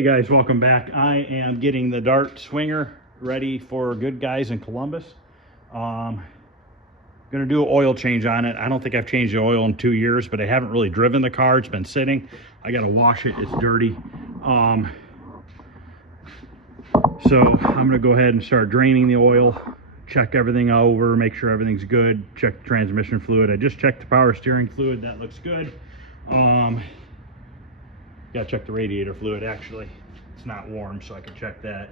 Hey guys, welcome back. I am getting the Dart Swinger ready for Good Guys in Columbus. Gonna do an oil change on it. I don't think I've changed the oil in 2 years, but I haven't really driven the car. It's been sitting. I gotta wash it, it's dirty. So I'm gonna go ahead and start draining the oil, check everything over, make sure everything's good, check the transmission fluid. I just checked the power steering fluid, that looks good. Gotta check the radiator fluid, actually. It's not warm, so I can check that.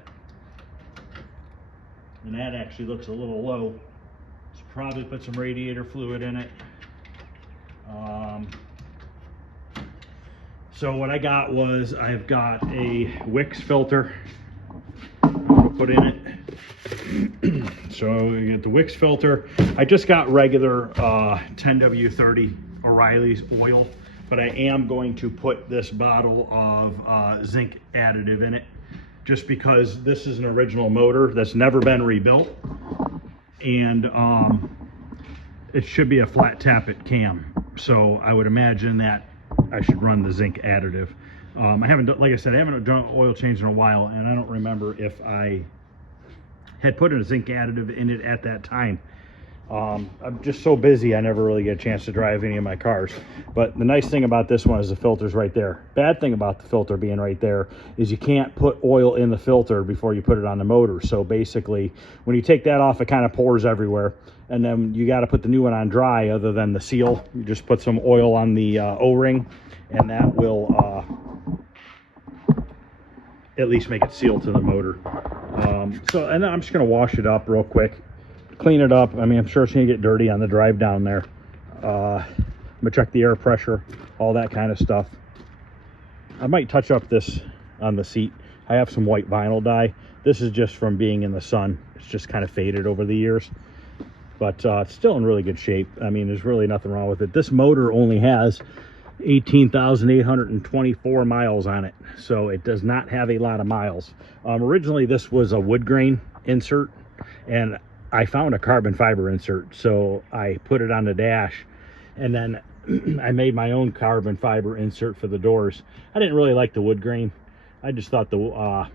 And that actually looks a little low. So probably put some radiator fluid in it. So what I got was, I've got a Wix filter to put in it. So you get the Wix filter. I just got regular 10W30 O'Reilly's oil, but I am going to put this bottle of zinc additive in it, just because this is an original motor that's never been rebuilt, and it should be a flat tappet cam. So I would imagine that I should run the zinc additive. I haven't, like I said, I haven't done an oil change in a while, and I don't remember if I had put in a zinc additive in it at that time. I'm just so busy, I never really get a chance to drive any of my cars. But the nice thing about this one is the filter's right there. Bad thing about the filter being right there is you can't put oil in the filter before you put it on the motor. So basically, when you take that off, it kind of pours everywhere. And then you got to put the new one on dry, other than the seal. You just put some oil on the O-ring, and that will at least make it seal to the motor. And I'm just going to wash it up real quick. Clean it up. I mean, I'm sure it's gonna get dirty on the drive down there. I'm gonna check the air pressure, all that kind of stuff. I might touch up this on the seat. I have some white vinyl dye. This is just from being in the sun. It's just kind of faded over the years, but it's still in really good shape. I mean, there's really nothing wrong with it. This motor only has 18,824 miles on it, so it does not have a lot of miles. Originally, this was a wood grain insert, and I found a carbon fiber insert, so I put it on the dash, and then I made my own carbon fiber insert for the doors. I didn't really like the wood grain. I just thought the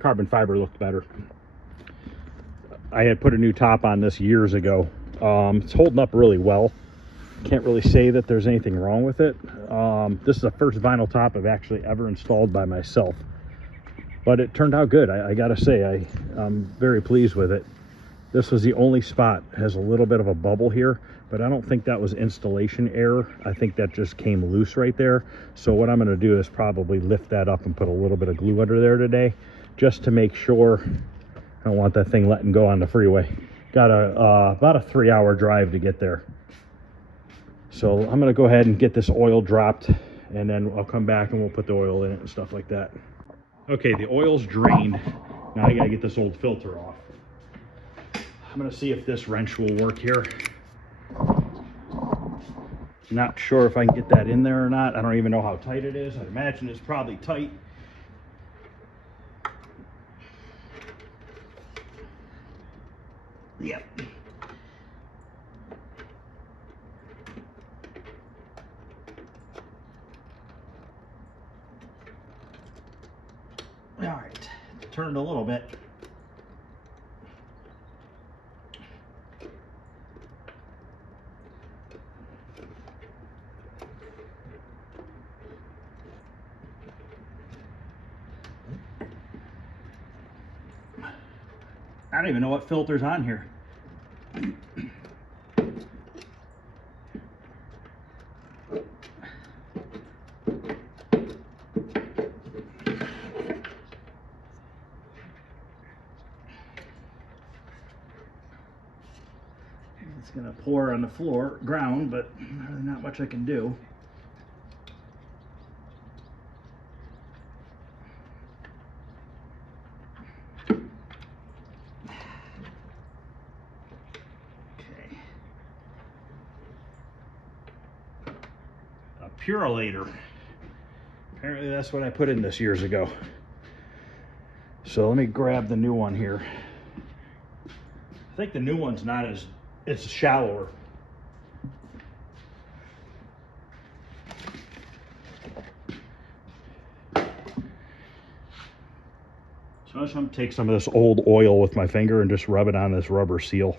carbon fiber looked better. I had put a new top on this years ago. It's holding up really well. Can't really say that there's anything wrong with it. This is the first vinyl top I've actually ever installed by myself. But it turned out good. I gotta say, I'm very pleased with it. This was the only spot. It has a little bit of a bubble here, but I don't think that was installation error. I think that just came loose right there. So what I'm gonna do is probably lift that up and put a little bit of glue under there today, just to make sure. I don't want that thing letting go on the freeway. Got about a 3-hour drive to get there. So I'm gonna go ahead and get this oil dropped, and then I'll come back and we'll put the oil in it and stuff like that. Okay, the oil's drained. Now I gotta get this old filter off. I'm gonna see if this wrench will work here. Not sure if I can get that in there or not. I don't even know how tight it is. I imagine it's probably tight. Yep. All right, turned a little bit. I don't even know what filter's on here. It's gonna pour on the ground, but not much I can do. Okay. A Purolator. Apparently that's what I put in this years ago. So let me grab the new one here. I think the new one's not as, it's shallower. So I'm just going to take some of this old oil with my finger and just rub it on this rubber seal.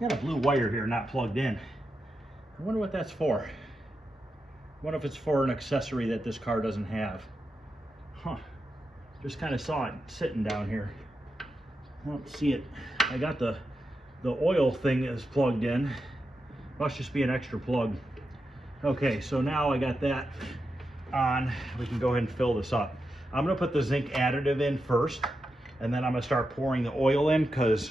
Got a blue wire here not plugged in. I wonder what that's for. I wonder if it's for an accessory that this car doesn't have. Huh. Just kind of saw it sitting down here. I don't see it. I got the oil thing is plugged in. Must just be an extra plug. Okay, so now I got that on. We can go ahead and fill this up. I'm gonna put the zinc additive in first, and then I'm gonna start pouring the oil in, because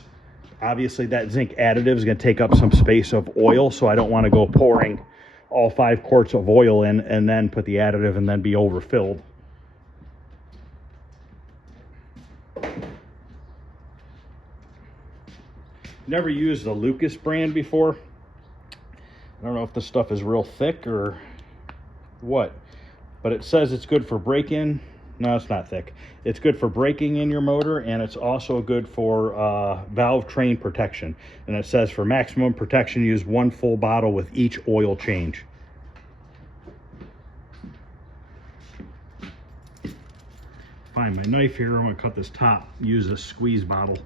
obviously that zinc additive is going to take up some space of oil, so I don't want to go pouring all 5 quarts of oil in and then put the additive and then be overfilled. Never used the Lucas brand before. I don't know if this stuff is real thick or what, but it says it's good for break-in. No, it's not thick. It's good for braking in your motor, and it's also good for valve train protection. And it says for maximum protection, use 1 full bottle with each oil change. Find my knife here. I'm going to cut this top. Use a squeeze bottle.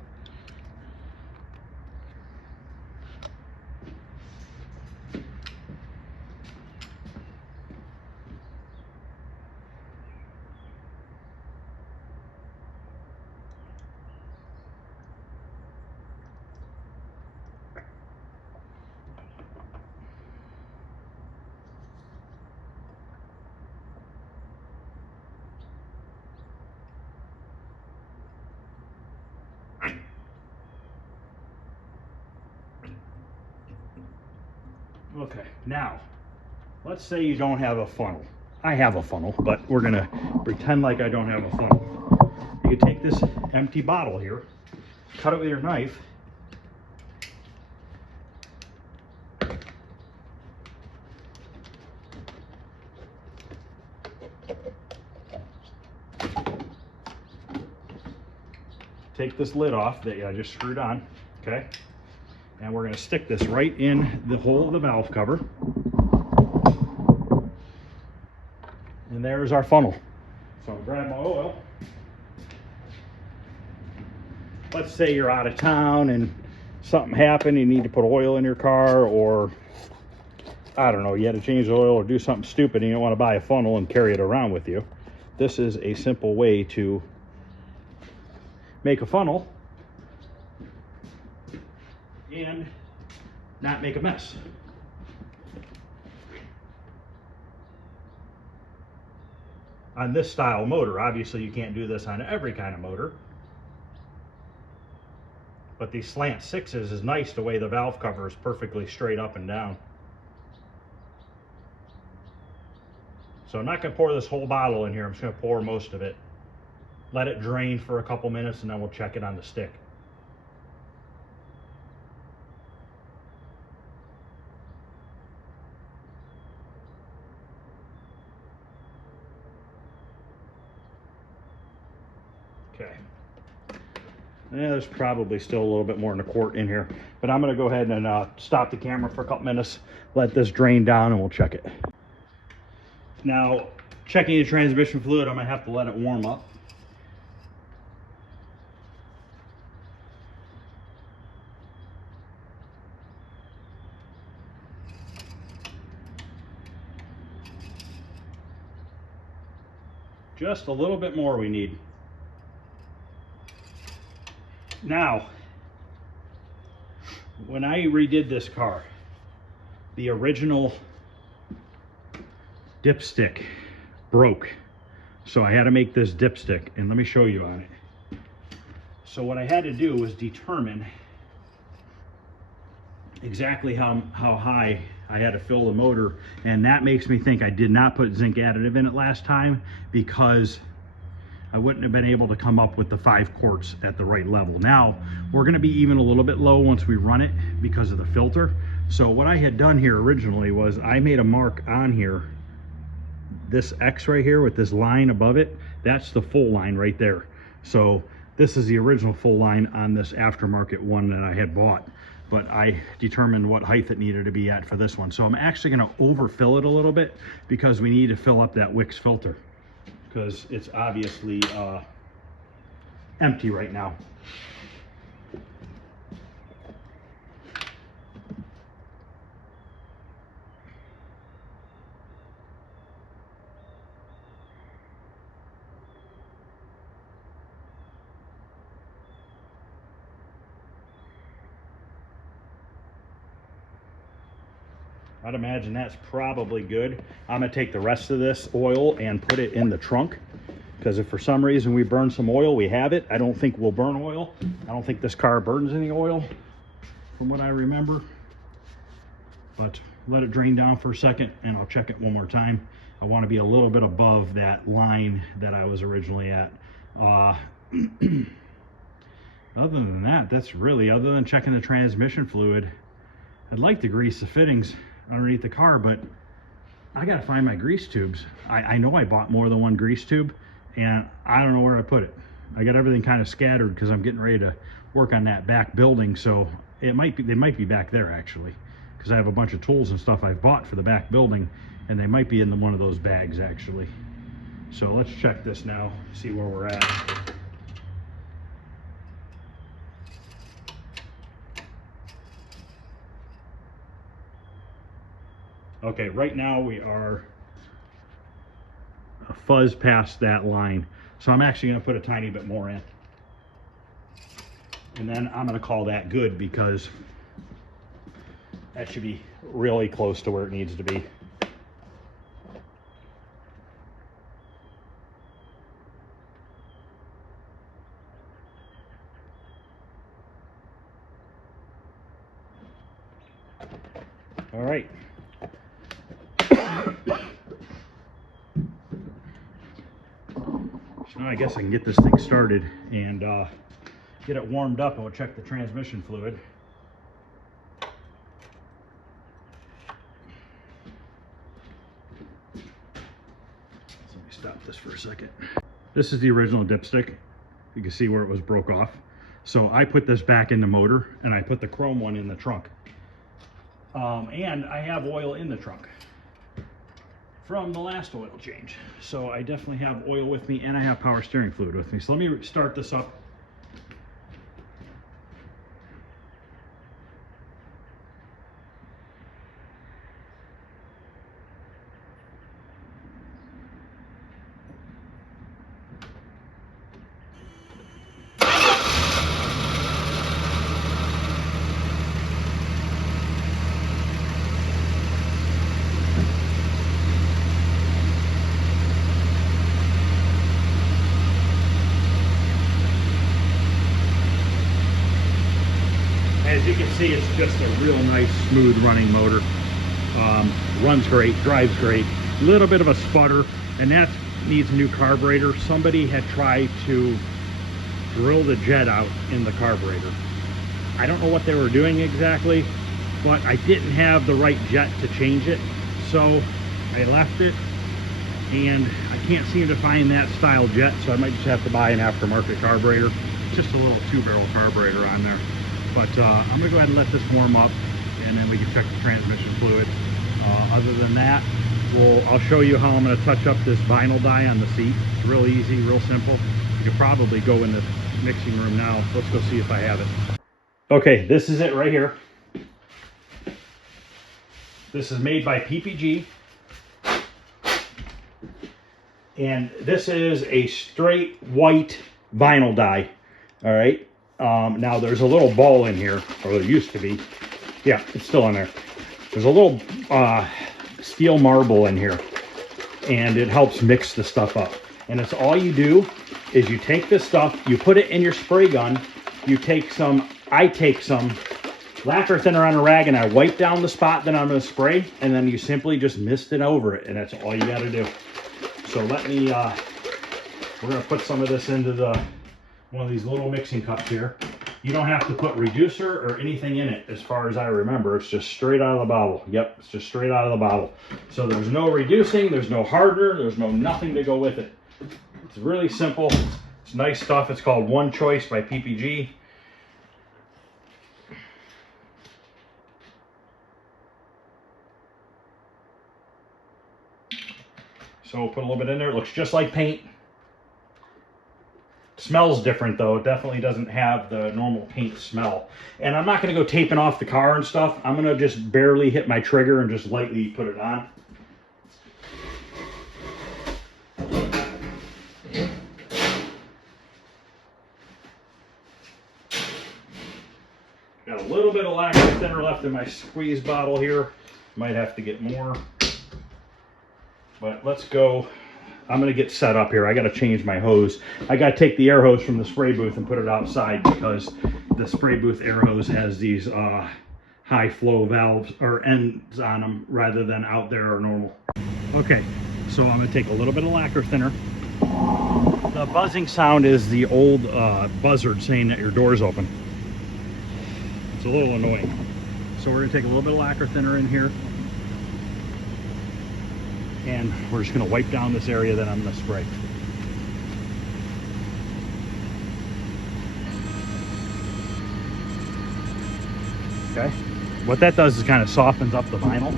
Okay, now, let's say you don't have a funnel. I have a funnel, but we're gonna pretend like I don't have a funnel. You can take this empty bottle here, cut it with your knife, take this lid off that I just screwed on, okay? And we're going to stick this right in the hole of the valve cover. And there's our funnel. So I'll grab my oil. Let's say you're out of town and something happened, you need to put oil in your car, or I don't know, you had to change the oil or do something stupid and you don't want to buy a funnel and carry it around with you. This is a simple way to make a funnel and not make a mess. On this style motor, obviously you can't do this on every kind of motor, but these slant 6s is nice the way the valve cover is perfectly straight up and down. So I'm not going to pour this whole bottle in here. I'm just going to pour most of it. Let it drain for a couple minutes and then we'll check it on the stick. Okay. Yeah, there's probably still a little bit more than a quart in here, but I'm going to go ahead and stop the camera for a couple minutes, let this drain down, and we'll check it. Now, checking the transmission fluid, I'm going to have to let it warm up. Just a little bit more we need. Now, when I redid this car, the original dipstick broke. So I had to make this dipstick, and let me show you on it. So what I had to do was determine exactly how high I had to fill the motor, and that makes me think I did not put zinc additive in it last time, because I wouldn't have been able to come up with the 5 quarts at the right level. Now we're going to be even a little bit low once we run it because of the filter. So what I had done here originally was I made a mark on here, this X right here with this line above it, that's the full line right there. So this is the original full line on this aftermarket one that I had bought, but I determined what height it needed to be at for this one. So I'm actually going to overfill it a little bit because we need to fill up that Wix filter because it's obviously empty right now. I'd imagine that's probably good. I'm gonna take the rest of this oil and put it in the trunk because if for some reason we burn some oil, we have it. I don't think we'll burn oil. I don't think this car burns any oil from what I remember, but let it drain down for a second and I'll check it one more time. I want to be a little bit above that line that I was originally at. Other than that, that's really, other than checking the transmission fluid, I'd like to grease the fittings underneath the car, but I gotta find my grease tubes. I know I bought more than one grease tube and I don't know where I put it. I got everything kind of scattered because I'm getting ready to work on that back building, so they might be back there actually, because I have a bunch of tools and stuff I've bought for the back building and they might be in one of those bags actually. So let's check this now, see where we're at. Okay, right now we are a fuzz past that line. So I'm actually gonna put a tiny bit more in. And then I'm gonna call that good because that should be really close to where it needs to be. All right. So now I guess I can get this thing started and get it warmed up and we'll check the transmission fluid. So let me stop this for a second. This is the original dipstick. You can see where it was broke off. So I put this back in the motor and I put the chrome one in the trunk. And I have oil in the trunk from the last oil change. So I definitely have oil with me and I have power steering fluid with me. So let me start this up. As you can see, it's just a real nice, smooth running motor. Runs great, drives great. A little bit of a sputter, and that needs a new carburetor. Somebody had tried to drill the jet out in the carburetor. I don't know what they were doing exactly, but I didn't have the right jet to change it. So I left it, and I can't seem to find that style jet, so I might just have to buy an aftermarket carburetor. Just a little 2-barrel carburetor on there. But I'm gonna go ahead and let this warm up and then we can check the transmission fluid. Other than that, I'll show you how I'm gonna touch up this vinyl dye on the seat. It's real easy, real simple. You could probably go in the mixing room now. Let's go see if I have it. Okay, this is it right here. This is made by PPG. And this is a straight white vinyl dye, all right? Now there's a little ball in here, or there used to be. Yeah, it's still in there. There's a little steel marble in here, and it helps mix the stuff up. And it's all you do is you take this stuff, you put it in your spray gun, you take some, I take some lacquer thinner on a rag and I wipe down the spot that I'm going to spray, and then you simply just mist it over it, and that's all you got to do. So let me We're going to put some of this into one of these little mixing cups here. You don't have to put reducer or anything in it as far as I remember. It's just straight out of the bottle. Yep, it's just straight out of the bottle. So there's no reducing, there's no hardener, there's no nothing to go with it. It's really simple. It's nice stuff. It's called One Choice by PPG. So we'll put a little bit in there. It looks just like paint. Smells different though. It definitely doesn't have the normal paint smell. And I'm not going to go taping off the car and stuff. I'm going to just barely hit my trigger and just lightly put it on. Got a little bit of lacquer thinner left in my squeeze bottle here. Might have to get more. But let's go. I'm going to get set up here. I got to change my hose. I got to take the air hose from the spray booth and put it outside because the spray booth air hose has these high flow valves or ends on them rather than out there or normal. Okay, so I'm going to take a little bit of lacquer thinner. The buzzing sound is the old buzzard saying that your door's open. It's a little annoying. So we're going to take a little bit of lacquer thinner in here. And we're just going to wipe down this area that I'm going to spray. Okay. What that does is kind of softens up the vinyl.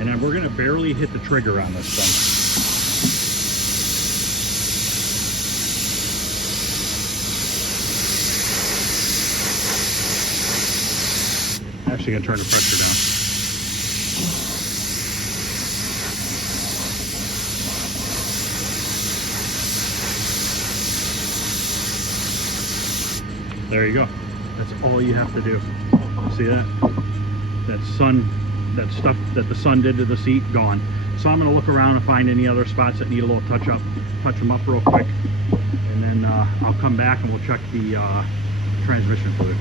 And then we're going to barely hit the trigger on this thing. Actually going to turn the pressure down. There you go. That's all you have to do. See that? That stuff that the sun did to the seat, gone. So I'm going to look around and find any other spots that need a little touch up, touch them up real quick, and then I'll come back and we'll check the transmission fluid.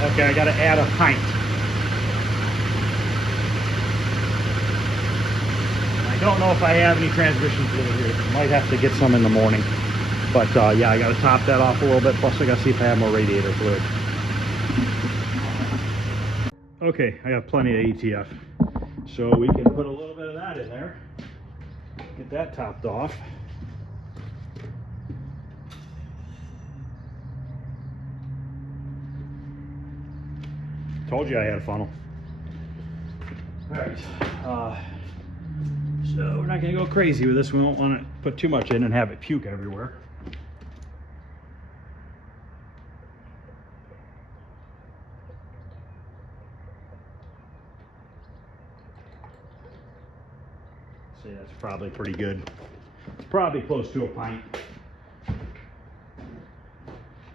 Okay, I got to add a pint. I don't know if I have any transmission fluid here. Might have to get some in the morning. But yeah, I got to top that off a little bit. Plus I got to see if I have more radiator fluid. Okay, I got plenty of ATF. So we can put a little bit of that in there. Get that topped off. Told you I had a funnel. All right, so we're not going to go crazy with this. We don't want to put too much in and have it puke everywhere. See, that's probably pretty good. It's probably close to a pint.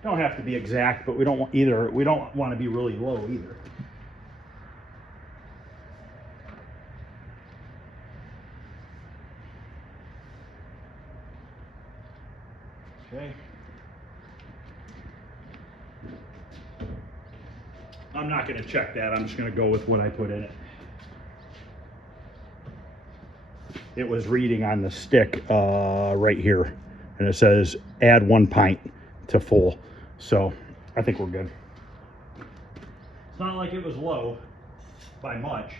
Don't have to be exact, but we don't want either. We don't want to be really low either. Okay. I'm not going to check that. I'm just going to go with what I put in it. It was reading on the stick right here, and it says add 1 pint to full. So I think we're good. It's not like it was low by much.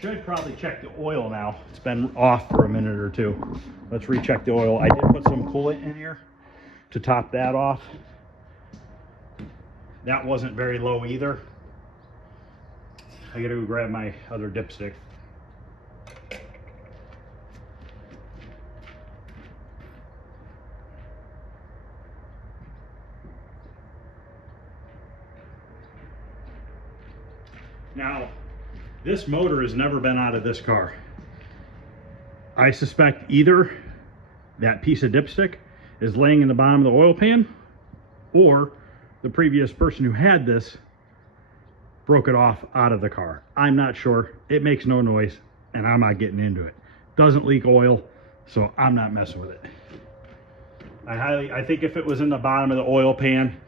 Should probably check the oil now. It's been off for a minute or two. Let's recheck the oil. I did put some coolant in here to top that off. That wasn't very low either. I gotta go grab my other dipstick. Now, this motor has never been out of this car. I suspect either that piece of dipstick is laying in the bottom of the oil pan, or the previous person who had this broke it off out of the car. I'm not sure. It makes no noise, and I'm not getting into it. Doesn't leak oil, so I'm not messing with it. I think if it was in the bottom of the oil pan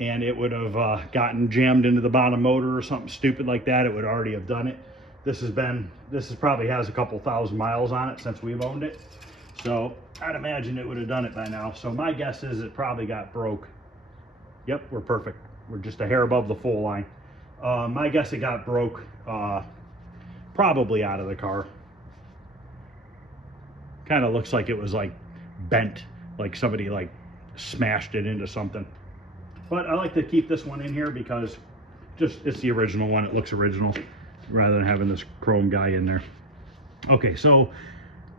and it would have gotten jammed into the bottom motor or something stupid like that, it would already have done it. This probably has a couple thousand miles on it since we've owned it. So I'd imagine it would have done it by now. So my guess is it probably got broke. Yep, we're perfect. We're just a hair above the full line. My guess it got broke probably out of the car. Kind of looks like it was like bent, like somebody like smashed it into something. But I like to keep this one in here because it's the original one. It looks original rather than having this chrome guy in there. Okay, so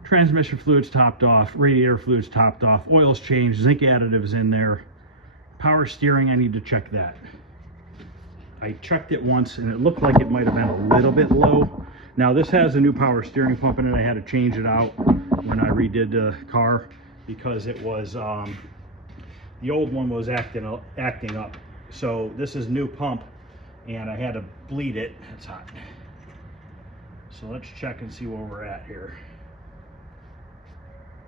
transmission fluid's topped off, radiator fluid's topped off, oil's changed, zinc additives in there. Power steering, I need to check that. I checked it once and it looked like it might have been a little bit low. Now this has a new power steering pump in it. I had to change it out when I redid the car because it was the old one was acting up. So this is new pump and I had to bleed it. It's hot. So let's check and see where we're at here.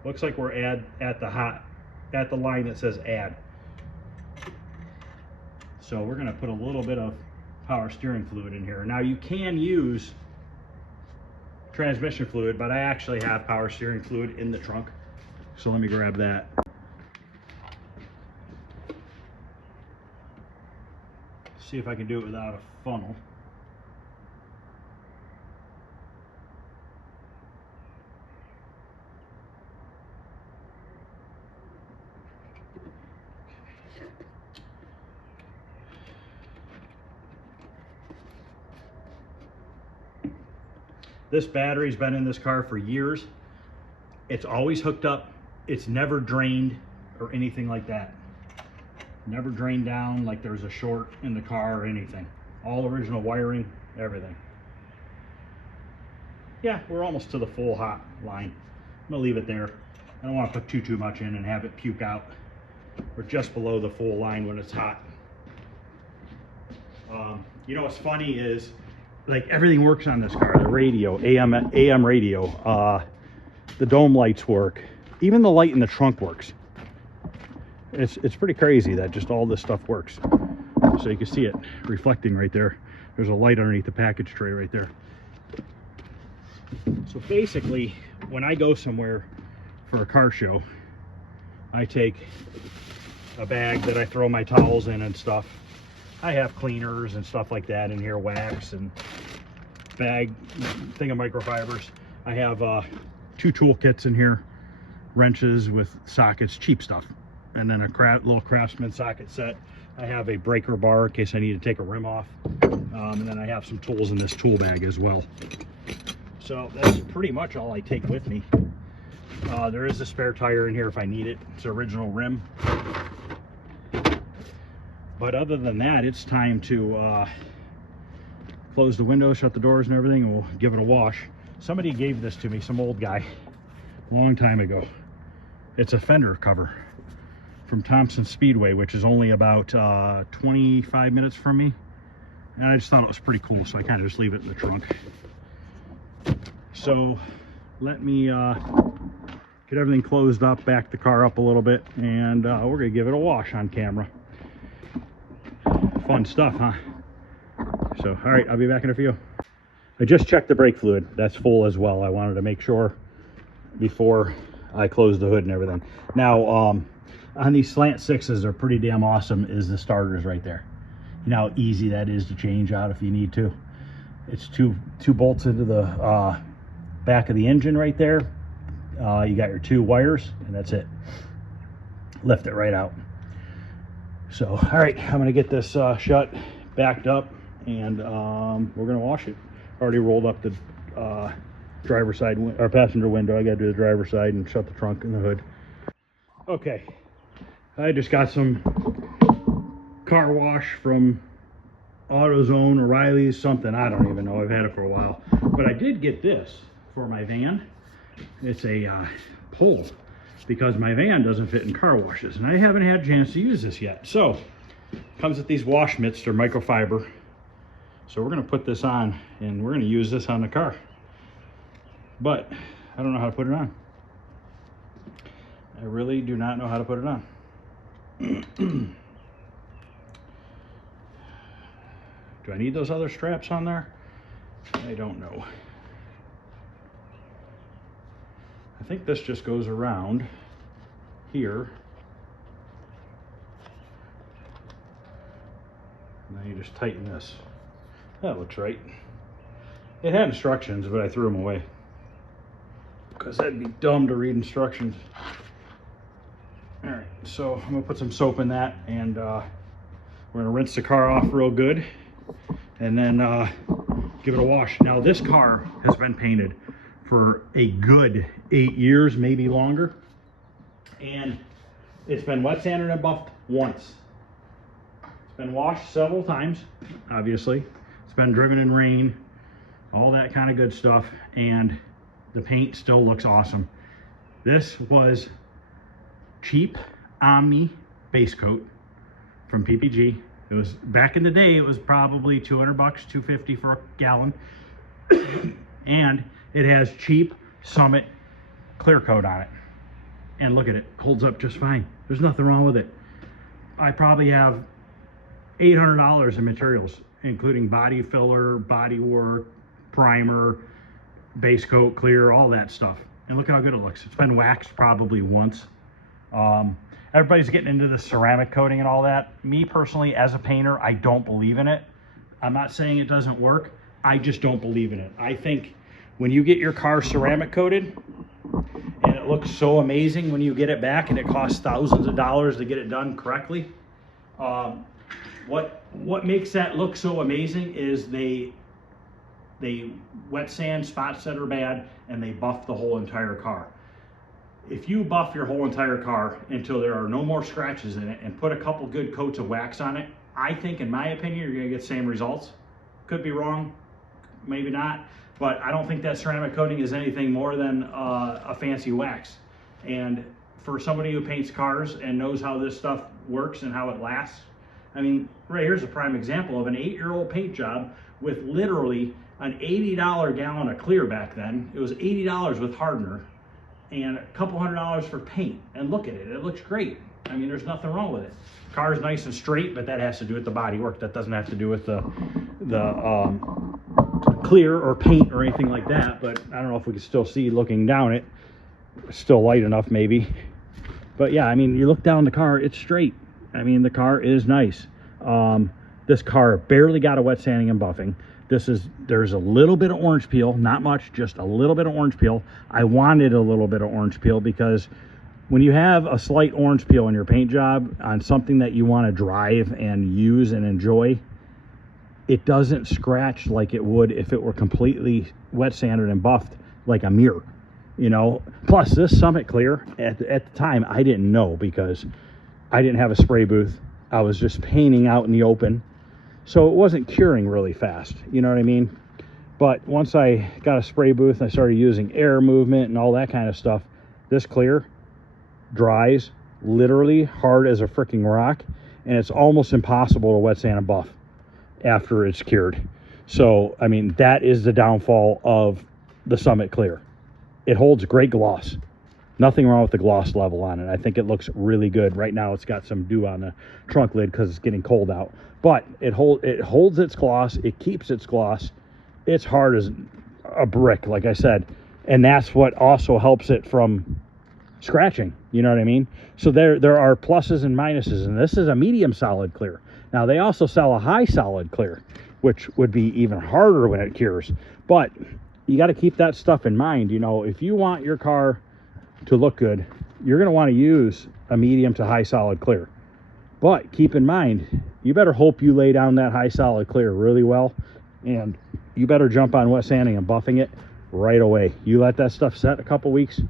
Looks like we're at the line that says add. So we're going to put a little bit of power steering fluid in here. Now you can use transmission fluid, but I actually have power steering fluid in the trunk. So let me grab that. See if I can do it without a funnel. This battery's been in this car for years. It's always hooked up. It's never drained or anything like that. Never drained down like there's a short in the car or anything. All original wiring, everything. Yeah, we're almost to the full hot line. I'm gonna leave it there. I don't want to put too much in and have it puke out. We're just below the full line when it's hot. You know what's funny is, like, everything works on this car. The radio, AM radio, the dome lights work. Even the light in the trunk works. It's pretty crazy that just all this stuff works. So you can see it reflecting right there. There's a light underneath the package tray right there. So basically, when I go somewhere for a car show, I take a bag that I throw my towels in and stuff. I have cleaners and stuff like that in here, wax and thing of microfibers. I have 2 toolkits in here, wrenches with sockets, cheap stuff, and then a little Craftsman socket set. I have a breaker bar in case I need to take a rim off, and then I have some tools in this tool bag as well. So that's pretty much all I take with me. There is a spare tire in here if I need it. It's an original rim. But other than that, it's time to close the windows, shut the doors and everything, and we'll give it a wash. Somebody gave this to me, some old guy, a long time ago. It's a fender cover from Thompson Speedway, which is only about 25 minutes from me. And I just thought it was pretty cool, so I kind of just leave it in the trunk. So let me get everything closed up, back the car up a little bit, and we're gonna give it a wash on camera. Fun stuff, huh? So, all right, I'll be back in a few. I just checked the brake fluid. That's full as well. I wanted to make sure before I close the hood and everything. Now, on these slant 6s, they're pretty damn awesome, is the starters right there. You know how easy that is to change out if you need to. It's two bolts into the back of the engine right there. You got your 2 wires, and that's it. Lift it right out. So, all right, I'm gonna get this shut, backed up, and we're gonna wash it. Already rolled up the driver's side or passenger window. I gotta do the driver's side and shut the trunk and the hood. Okay, I just got some car wash from AutoZone, O'Reilly's, something, I don't even know. I've had it for a while, but I did get this for my van. It's a pole, because my van doesn't fit in car washes, and I haven't had a chance to use this yet. So, comes with these wash mitts. They're microfiber. So we're going to put this on and we're going to use this on the car. But I don't know how to put it on. I really do not know how to put it on. Do I need those other straps on there? I don't know. I think this just goes around here. And then you just tighten this. That looks right. It had instructions, but I threw them away, because that'd be dumb to read instructions. All right, so I'm gonna put some soap in that, and we're gonna rinse the car off real good, and then give it a wash. Now this car has been painted for a good 8 years, maybe longer, and it's been wet sanded and buffed once. It's been washed several times, obviously. It's been driven in rain, all that kind of good stuff, and the paint still looks awesome. This was cheap Omni base coat from PPG. It was, back in the day, it was probably 200 bucks, 250 for a gallon. And it has cheap Summit clear coat on it. And look at it, holds up just fine. There's nothing wrong with it. I probably have $800 in materials, including body filler, body work, primer, base coat, clear, all that stuff. And look how good it looks. It's been waxed probably once. Everybody's getting into the ceramic coating and all that. Me personally, as a painter, I don't believe in it. I'm not saying it doesn't work. I just don't believe in it. I think when you get your car ceramic coated, and it looks so amazing when you get it back, and it costs thousands of dollars to get it done correctly, what makes that look so amazing is they wet sand spots that are bad, and they buff the whole entire car. If you buff your whole entire car until there are no more scratches in it and put a couple good coats of wax on it, I think, in my opinion, you're gonna get the same results. Could be wrong, maybe not, but I don't think that ceramic coating is anything more than a fancy wax. And for somebody who paints cars and knows how this stuff works and how it lasts, I mean, right here's a prime example of an 8-year-old paint job with literally an $80 gallon of clear back then. It was $80 with hardener and a couple $100 for paint. And look at it, it looks great. I mean, there's nothing wrong with it. Car's nice and straight, but that has to do with the body work. That doesn't have to do with the clear or paint or anything like that. But I don't know if we can still see looking down it. It's still light enough maybe. But yeah, I mean, you look down the car, it's straight. I mean, the car is nice. This car barely got a wet sanding and buffing. There's a little bit of orange peel, not much, just a little bit of orange peel. I wanted a little bit of orange peel because when you have a slight orange peel in your paint job on something that you want to drive and use and enjoy, it doesn't scratch like it would if it were completely wet sanded and buffed like a mirror, you know. Plus this Summit Clear, at the time, I didn't know because I didn't have a spray booth. I was just painting out in the open. So it wasn't curing really fast, you know what I mean? But once I got a spray booth and I started using air movement and all that kind of stuff, this clear dries literally hard as a freaking rock, and it's almost impossible to wet sand and buff after it's cured. So, I mean, that is the downfall of the Summit Clear. It holds great gloss. Nothing wrong with the gloss level on it. I think it looks really good. Right now it's got some dew on the trunk lid because it's getting cold out. But it holds its gloss. It keeps its gloss. It's hard as a brick, like I said. And that's what also helps it from scratching. You know what I mean? So there are pluses and minuses. And this is a medium solid clear. Now they also sell a high solid clear, which would be even harder when it cures. But you got to keep that stuff in mind. You know, if you want your car to look good, you're going to want to use a medium to high solid clear. But keep in mind, you better hope you lay down that high solid clear really well, and you better jump on wet sanding and buffing it right away. You let that stuff set a couple weeks,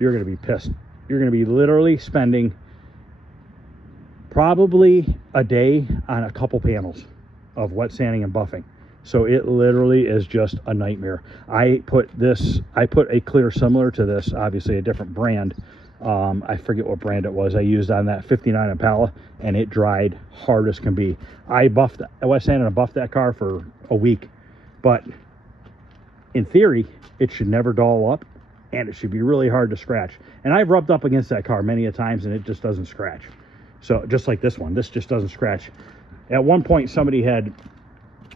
you're going to be pissed. You're going to be literally spending probably a day on a couple panels of wet sanding and buffing. So it literally is just a nightmare. I put a clear similar to this, obviously a different brand, I forget what brand it was I used on that 59 Impala, and it dried hard as can be. I went sanded and buffed that car for a week, but in theory it should never dull up, and it should be really hard to scratch. And I've rubbed up against that car many a times and it just doesn't scratch. So just like this one, this just doesn't scratch. At one point somebody had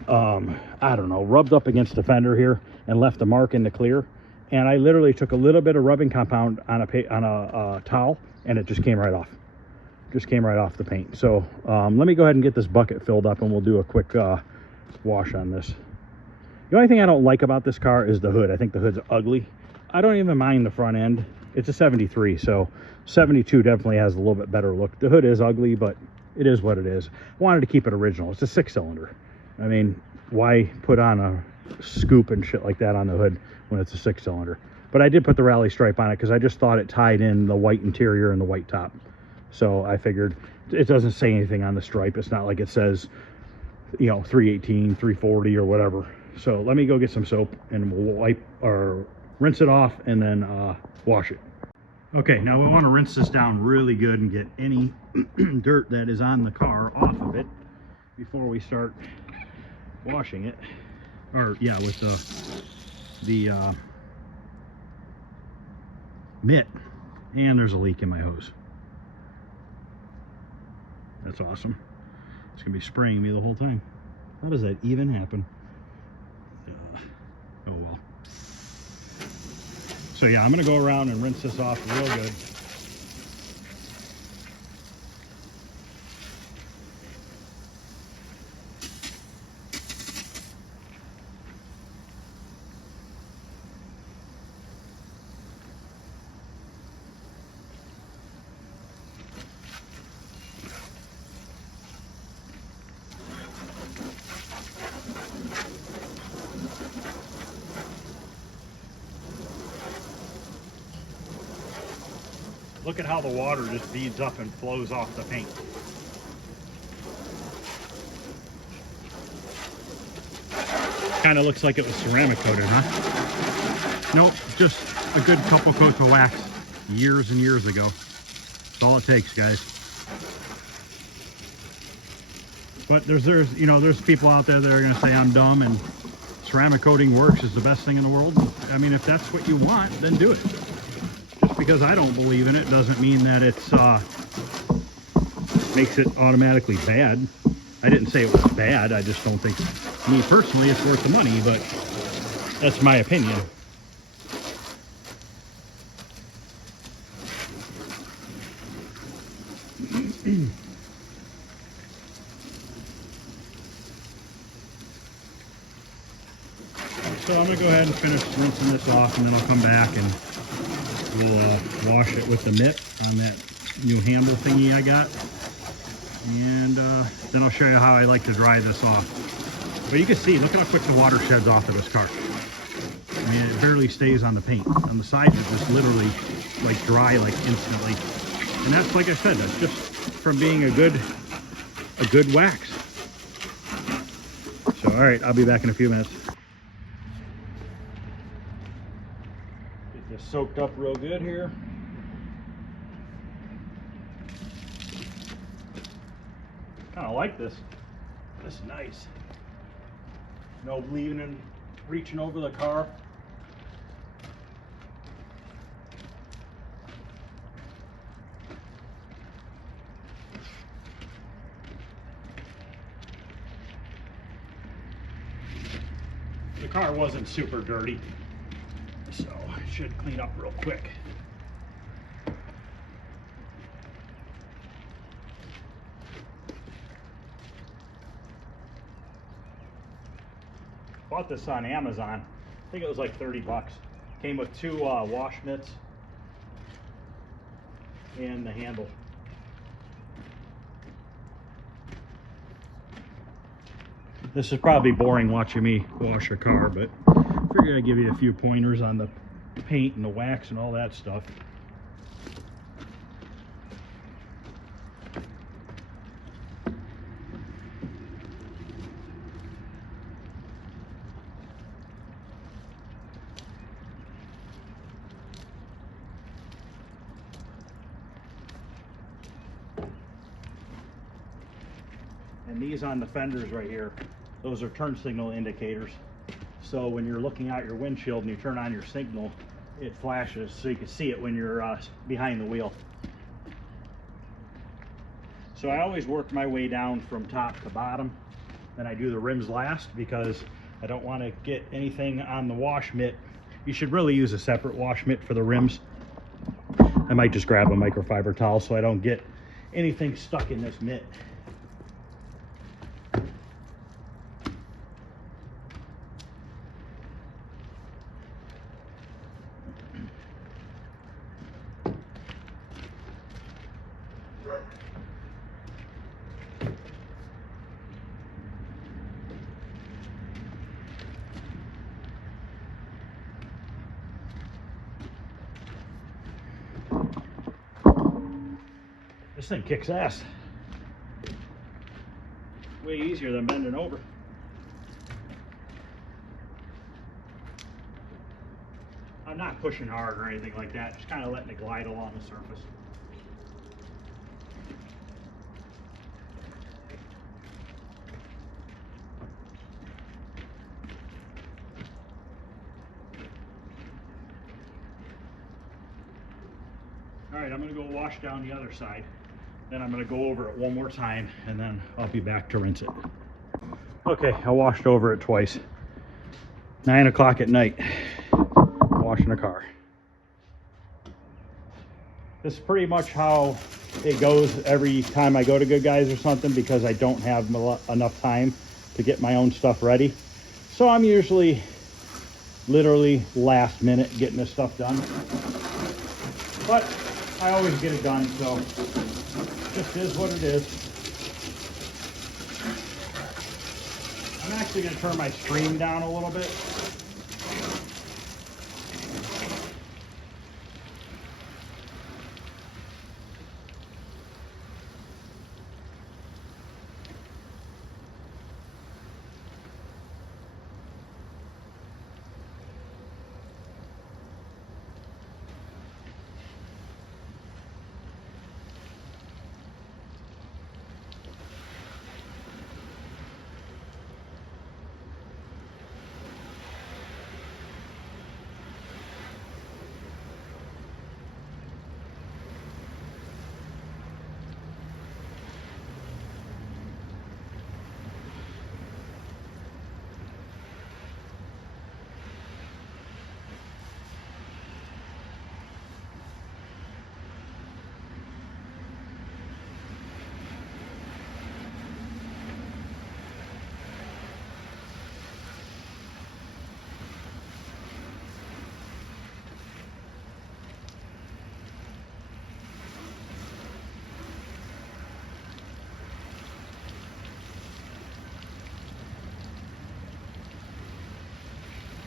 I don't know, rubbed up against the fender here and left a mark in the clear, and I literally took a little bit of rubbing compound on a towel, and it just came right off. Just came right off the paint. So let me go ahead and get this bucket filled up and we'll do a quick wash on this. The only thing I don't like about this car is the hood. I think the hood's ugly. I don't even mind the front end. It's a 73, so 72 definitely has a little bit better look. The hood is ugly, but it is what it is. Wanted to keep it original. It's a 6-cylinder. I mean, why put on a scoop and shit like that on the hood when it's a 6-cylinder? But I did put the rally stripe on it because I just thought it tied in the white interior and the white top. So I figured, it doesn't say anything on the stripe. It's not like it says, you know, 318, 340 or whatever. So let me go get some soap and we'll wipe or rinse it off and then wash it. Okay, now we want to rinse this down really good and get any dirt that is on the car off of it before we start washing it. Or yeah, with the mitt. And there's a leak in my hose. That's awesome. It's gonna be spraying me the whole time. How does that even happen? Oh well. So yeah, I'm gonna go around and rinse this off real good. Look at how the water just beads up and flows off the paint. Kind of looks like it was ceramic coated, huh? Nope, just a good couple coats of wax years and years ago. That's all it takes, guys. But there's you know, there's people out there that are gonna say I'm dumb and ceramic coating works, is the best thing in the world. I mean, if that's what you want, then do it. Because I don't believe in it doesn't mean that it's makes it automatically bad. I didn't say it was bad. I just don't think, me personally, it's worth the money, but that's my opinion. So I'm gonna go ahead and finish rinsing this off, and then I'll come back and we'll wash it with the mitt on that new handle thingy I got, and then I'll show you how I like to dry this off. But you can see, look at how quick the water sheds off of this car. I mean, it barely stays on the paint. On the sides, it's just literally like dry, like instantly. And that's, like I said, that's just from being a good wax. So all right, I'll be back in a few minutes. Get this soaked up real good here. Kind of like this. This is nice. No leaving and reaching over the car. The car wasn't super dirty, so it should clean up real quick. Bought this on Amazon. I think it was like 30 bucks. Came with two wash mitts and the handle. This is probably boring watching me wash a car, but I figured I'd give you a few pointers on the paint and the wax and all that stuff. And these on the fenders right here, those are turn signal indicators. So when you're looking out your windshield and you turn on your signal, it flashes so you can see it when you're behind the wheel. So I always work my way down from top to bottom. Then I do the rims last because I don't want to get anything on the wash mitt. You should really use a separate wash mitt for the rims. I might just grab a microfiber towel so I don't get anything stuck in this mitt. This thing kicks ass. Way easier than bending over. I'm not pushing hard or anything like that, just kind of letting it glide along the surface. All right, I'm gonna go wash down the other side. Then I'm gonna go over it one more time and then I'll be back to rinse it. Okay, I washed over it twice. 9 o'clock at night, washing a car. This is pretty much how it goes every time I go to Good Guys or something, because I don't have enough time to get my own stuff ready. So I'm usually literally last minute getting this stuff done. But I always get it done, so it just is what it is. I'm actually going to turn my stream down a little bit.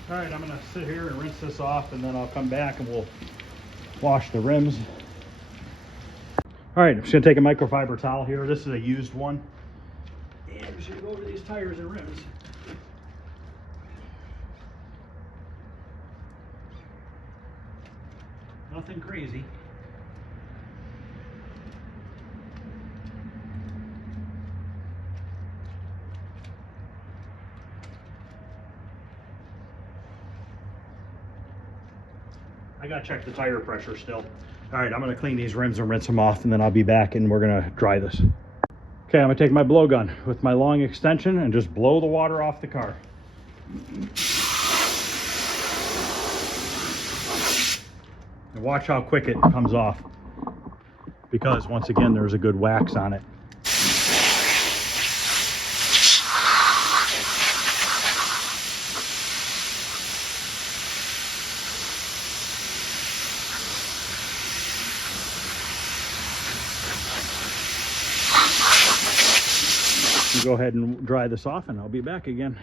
All right, I'm gonna sit here and rinse this off, and then I'll come back and we'll wash the rims. All right, I'm just gonna take a microfiber towel here. This is a used one. And I'm just gonna go over these tires and rims. Nothing crazy. I gotta check the tire pressure still. All right, I'm gonna clean these rims and rinse them off, and then I'll be back and we're gonna dry this. Okay, I'm gonna take my blowgun with my long extension and just blow the water off the car. And watch how quick it comes off, because once again, there's a good wax on it. Go ahead and dry this off and I'll be back again.